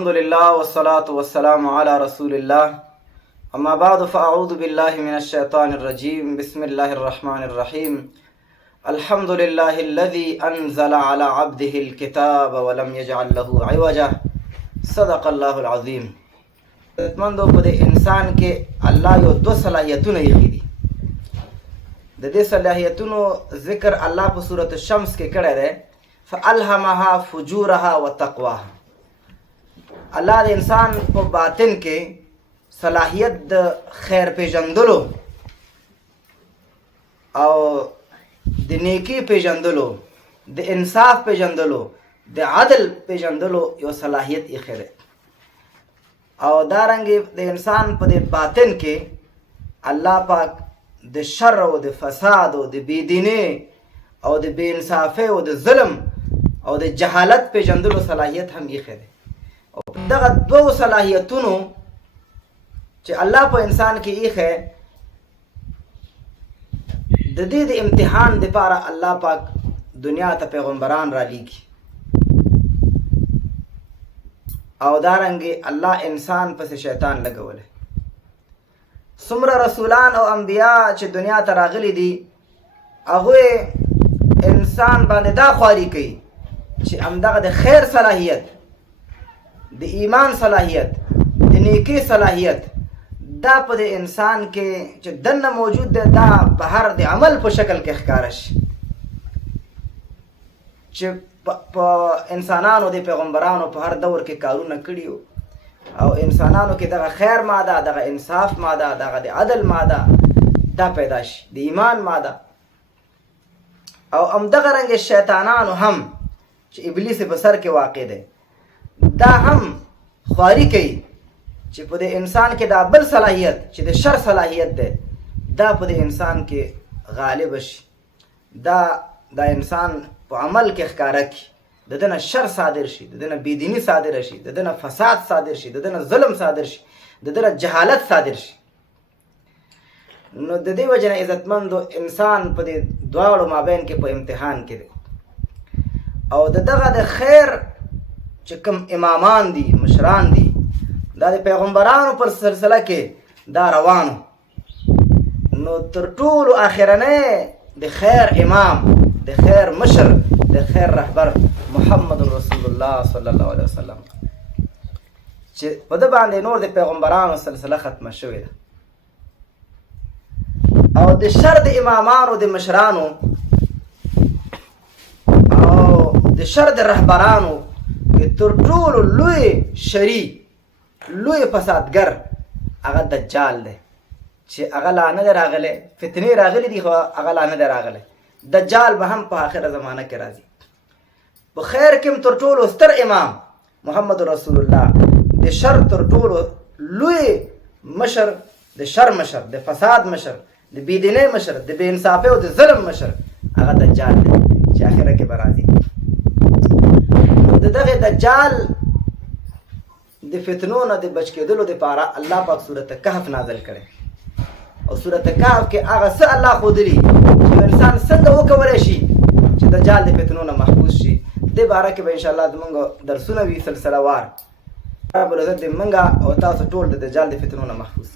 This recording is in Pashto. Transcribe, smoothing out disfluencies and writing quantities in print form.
الحمد لله والصلاة والسلام على رسول الله أما بعد فأعوذ بالله من الشيطان الرجيم بسم الله الرحمن الرحيم الحمد لله الذي أنزل على عبده الكتاب ولم يجعل له عوجا صدق الله العظيم. مندو په انسان کې الله یو دو صلاحیتونه یې دي. د دې صلاحیتونو ذکر الله په سورۃ الشمس کې کړی دی، فالهمها فجورها وتقواها. الله د انسان په باطن کې صلاحیت د خیر پیژندلو او د نیکی پیژندلو، د انصاف پیژندلو، د عدل پیژندلو یو صلاحیت یې خیر او دارنګې د انسان په د باطن کې الله پاک د شر او د فساد او د بېدینۍ او د بې انصافۍ او د ظلم او د جهالت پیژندلو صلاحیت هم یې خیر. او دغه دوه صلاحیتونو چې الله په انسان کې ایښی، د دې د امتحان دپاره الله پاک دنیا ته پیغمبران را لیږي او دارنګې الله انسان پسې شیطان لګولی. څومره رسولان او انبیا چې دنیا ته راغلي دي، هغوی انسان باندې دا خواري کوي چې همدغه د خیر صلاحیت، د ایمان صلاحیت، د نیکی صلاحیت دا په د انسان کې چې دننه موجود دی، دا بهر د عمل په شکل کې ښکاره شي. چې په انسانانو د پیغمبرانو په هر دور کې کارونه کړي او انسانانو کې دغه خیر ماده، دغه انصاف ماده، دغه د عدل ماده دا پیدا شي، د ایمان ماده. او همدغه رنګ شیطانانو هم چې ابلیس په سر کې واقع دی، دا هم خواري کوي چې په د انسان کې دا بل صلاحیت چې د شر صلاحیت دی، دا په د انسان کې غالب شي، دا انسان په عمل کې ښکاره کړي، د ده نه شر صادر شي، د ده نه بېدیني صادره شي، د ده نه فساد صادر شي، د ده نه ظلم صادر شي، د ده نه جهالت صادر شي. نو د دې وجې نه عزتمندو انسان په دې دواړو مابین کې په امتحان کې دی. او دغه د خیر چې کوم امامان دي، مشران دي، دا د پیغمبرانو پر سلسله کې دا روانو. نو تر ټولو اخرنی د خیر امام، د خیر مشر، د خیر رهبر محمد رسول الله صلی الله علیه وسلم چې په ده باندې نور د پیغمبرانو سلسله ختمه شوې ده. او د شر د امامانو، د مشرانو او د شر د رهبرانو تر ټولو لوی شری، لوی فسادګر هغه دجال دی چې هغه لا نه دی راغلی. فتنې راغلی دي خو هغه لا نه دی راغلی. دجال به هم په آخره زمانه کې راځي. په خیر کې هم تر ټولو ستر امام محمد رسول الله، د شر تر ټولو لوی مشر، د شر مشر، د فساد مشر، د بېدینۍ مشر، د بې انصافۍ او د ظلم مشر هغه دجال دی چې آخره کې به راځي. نو د دغې دجال د فتنو نه د بچ کېدلو دپاره الله پاک سورت کهف نازل کړی. او سورت کهف کې هغه څه الله ښودلي چې انسان څنګه وکولی شي چې دجال د فتنو نه محفوظ شي. دې باره کې به انشاءالله زمونږ درسونه وي سلسله وار. رب العزت دې موږ او تاسو ټول د دجال د فتنو نه محفوظ